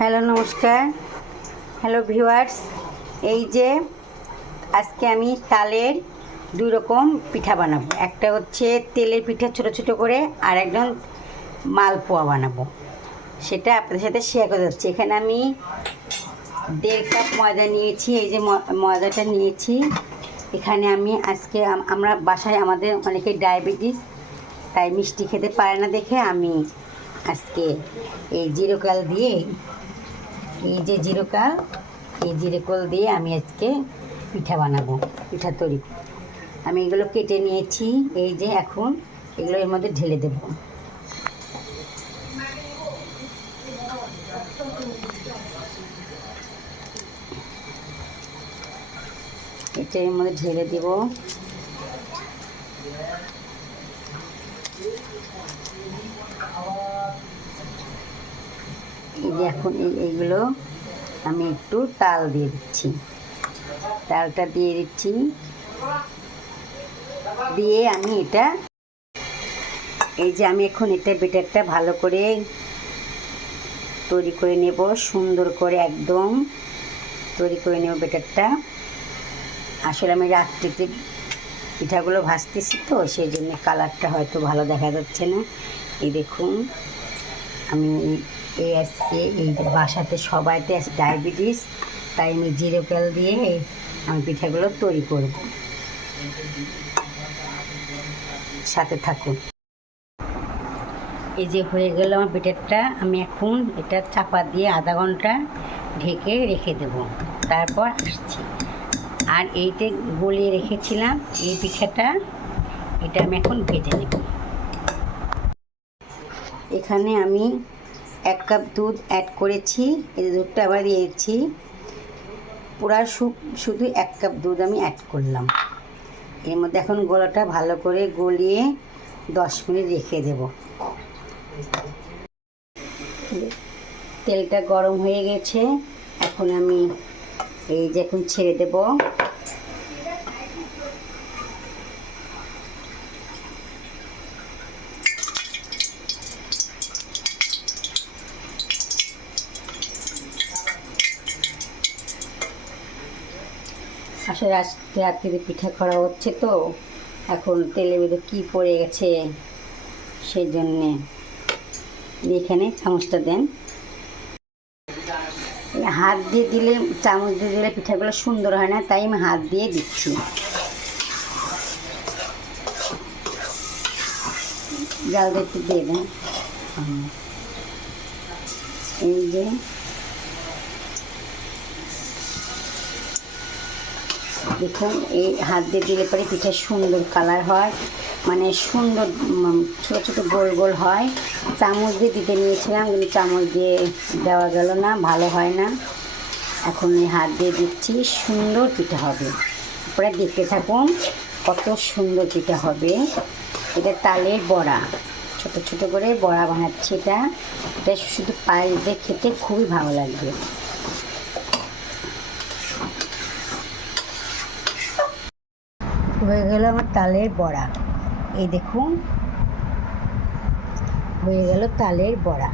Hello, নমস্কার। Hello viewers, এই যে আজকে আমি তালের দুই রকম পিঠা বানাবো। একটা হচ্ছে তেলের পিঠা ছোট ছোট করে, আর একদম মালপোয়া বানাবো। সেটা আপনাদের সাথে শেয়ার করে যাচ্ছি। এখানে আমি 1.5 কাপ ময়দা নিয়েছি। এই যে ময়দাটা নিয়েছি। এখানে আমি আজকে আমরা বাসায় আমাদের অনেকে ডায়াবেটিস, তাই মিষ্টি খেতে পারে না দেখে আমি আজকে এই জিরোকাল দিয়ে, এই যে জিরোকাল, এই জিরেকল দিয়ে আমি আজকে পিঠা বানাবো, পিঠা তৈরি। আমি এগুলো কেটে নিয়েছি। এই যে এখন এগুলো এর মধ্যে ঢেলে দেব। এটা এর মধ্যে ঢেলে দেব। এই যে এখন এইগুলো আমি একটু তাল দিয়ে দিচ্ছি। তালটা দিয়ে দিচ্ছি, দিয়ে আমি এটা, এই যে আমি এখন এটা বেটারটা ভালো করে তৈরি করে নেব, সুন্দর করে একদম তৈরি করে নেব বেটারটা। আসলে আমি রাত্রিতে পিঠাগুলো ভাজতেছি তো, সেই জন্য কালারটা হয়তো ভালো দেখা যাচ্ছে না। এই দেখুন, আমি এই আজকে এই বাসাতে সবাইতে আছে ডায়াবেটিস, তাই আমি জিরেকাল দিয়ে আমি পিঠাগুলো তৈরি করব। সাথে থাকুন। এই যে হয়ে গেল আমার পিঠাটা। আমি এখন এটা চাপা দিয়ে আধা ঘন্টা ঢেকে রেখে দেব, তারপর আসছি। আর এইটা গলিয়ে রেখেছিলাম এই পিঠাটা, এটা আমি এখন ভেজে নেব। এখানে আমি 1 কাপ দুধ অ্যাড করেছি। এই দুধটা আবার দিয়েছি, পুরা শুধু 1 কাপ দুধ আমি অ্যাড করলাম। এর মধ্যে এখন গোলাটা ভালো করে গলিয়ে 10 মিনিট রেখে দেব। তেলটা গরম হয়ে গেছে, এখন আমি এই যে এখন ছেড়ে দেব। আসলে রাত্রিতে পিঠা করা হচ্ছে তো, এখন তেলের মধ্যে কী পড়ে গেছে, সেই জন্যে এখানে চামচটা দেন। হাত দিয়ে দিলে, চামচ দিয়ে দিলে পিঠাগুলো সুন্দর হয় না, তাই আমি হাত দিয়ে দিচ্ছি। জালটা একটু দিয়ে দেন। এই যে দেখুন, এই হাত দিয়ে দিলে পরে পিঠা সুন্দর কালার হয়, মানে সুন্দর ছোটো ছোটো গোল গোল হয়। চামচ দিয়ে দিতে নিয়েছিলাম, কিন্তু চামচ দিয়ে দেওয়া গেল না, ভালো হয় না। এখন এই হাত দিয়ে দিচ্ছি, সুন্দর পিঠা হবে। আপনারা দেখতে থাকুন কত সুন্দর পিঠা হবে। এটা তালের বড়া, ছোট ছোট করে বড়া বানাচ্ছি। এটা শুধু পায়েস দিয়ে খেতে খুবই ভালো লাগবে। হয়ে গেল আমার তালের বড়া। এই দেখুন, হয়ে গেল তালের বড়া।